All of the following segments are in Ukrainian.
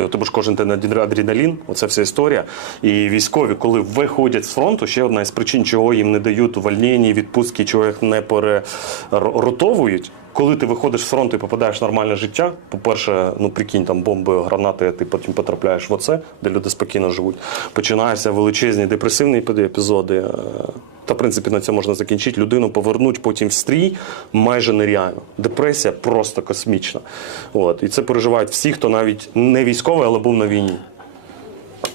У тебе ж кожен день адр- адреналін, оця вся історія. І військові, коли виходять з фронту, ще одна із причин, чого їм не дають увольнення, відпустки, чого їх не переротовують. Коли ти виходиш з фронту і попадаєш в нормальне життя, по-перше, ну прикинь, там бомби, гранати, ти потім потрапляєш в оце, де люди спокійно живуть. Починаються величезні депресивні епізоди. Та, в принципі, на цьому можна закінчити. Людину повернуть потім в стрій майже нереально. Депресія просто космічна. От. І це переживають всі, хто навіть не військовий, але був на війні.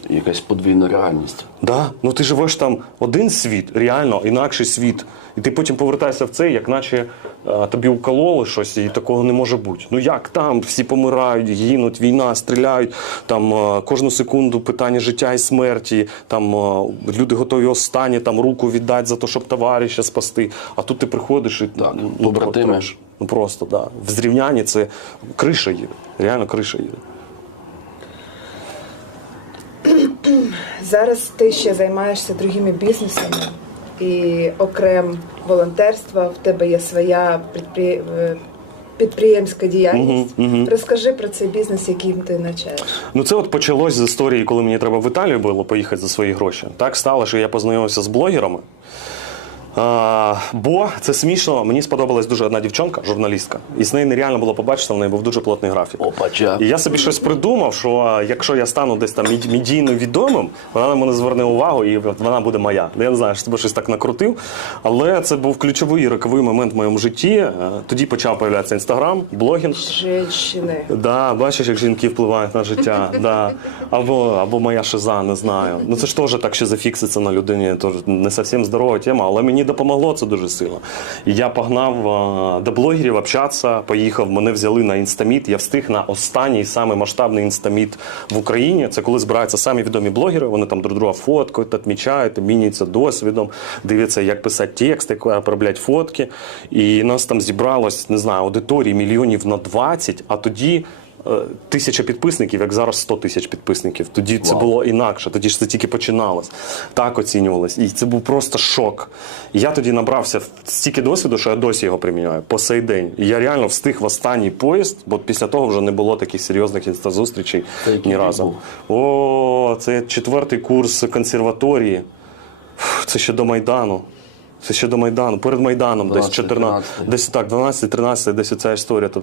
Якась подвійна реальність. Да, ну ти живеш там один світ, реально інакший світ. І ти потім повертаєшся в цей, як наче тобі укололи щось, і такого не може бути. Ну як там всі помирають, гинуть, війна, стріляють, там кожну секунду питання життя і смерті, там люди готові останні там руку віддати за те, щоб товариша спасти. А тут ти приходиш і Так, ну, побратими. треш. Ну просто да. В зрівнянні це криша їде. Реально криша їде. Зараз ти ще займаєшся другими бізнесами і окрем волонтерства, в тебе є своя підпри... е, підприємська діяльність. Розкажи про цей бізнес, яким ти навчаєш. Ну, це от почалось з історії, коли мені треба в Італію було поїхати за свої гроші. Так стало, що я познайомився з блогерами. А, бо це смішно. Мені сподобалась дуже одна дівчонка, журналістка, і з нею нереально було побачити, в неї був дуже плотний графік. Опача. І я собі щось придумав, що якщо я стану десь там мед- медійно відомим, вона на мене зверне увагу і вона буде моя. Ну, Я не знаю, що себе щось так накрутив. Але це був ключовий роковий момент в моєму житті. Е, Тоді почав появлятися інстаграм, блогінг. Женщини. Да, бачиш, як жінки впливають на життя. Да. Або, або моя шиза, не знаю. Ну це ж теж так ще зафікситься на людині. Тож не зовсім здорова тема, але мені допомогло це дуже сильно. Я погнав до блогерів общатися, поїхав, мене взяли на інстаміт. Я встиг на останній самий масштабний інстаміт в Україні. Це коли збираються самі відомі блогери. Вони там друг друга фоткають, відмічають, міняються досвідом, дивляться, як писати текст, як обробляти фотки. І нас там зібралось, не знаю, аудиторії мільйонів на 20, а тоді. Е, Тисяча підписників, як зараз 100 тисяч підписників. Тоді це було інакше. Тоді ж це тільки починалось. Так оцінювалось. І це був просто шок. Я тоді набрався стільки досвіду, що я досі його приміняю по сей день. І я реально встиг в останній поїзд, бо після того вже не було таких серйозних інстазустрічей Це ні разу. О, це четвертий курс консерваторії. Це ще до Майдану. Це ще до Майдану, перед Майданом, десь 14, 13. десь так, 12, 13, десь ця історія. Тобто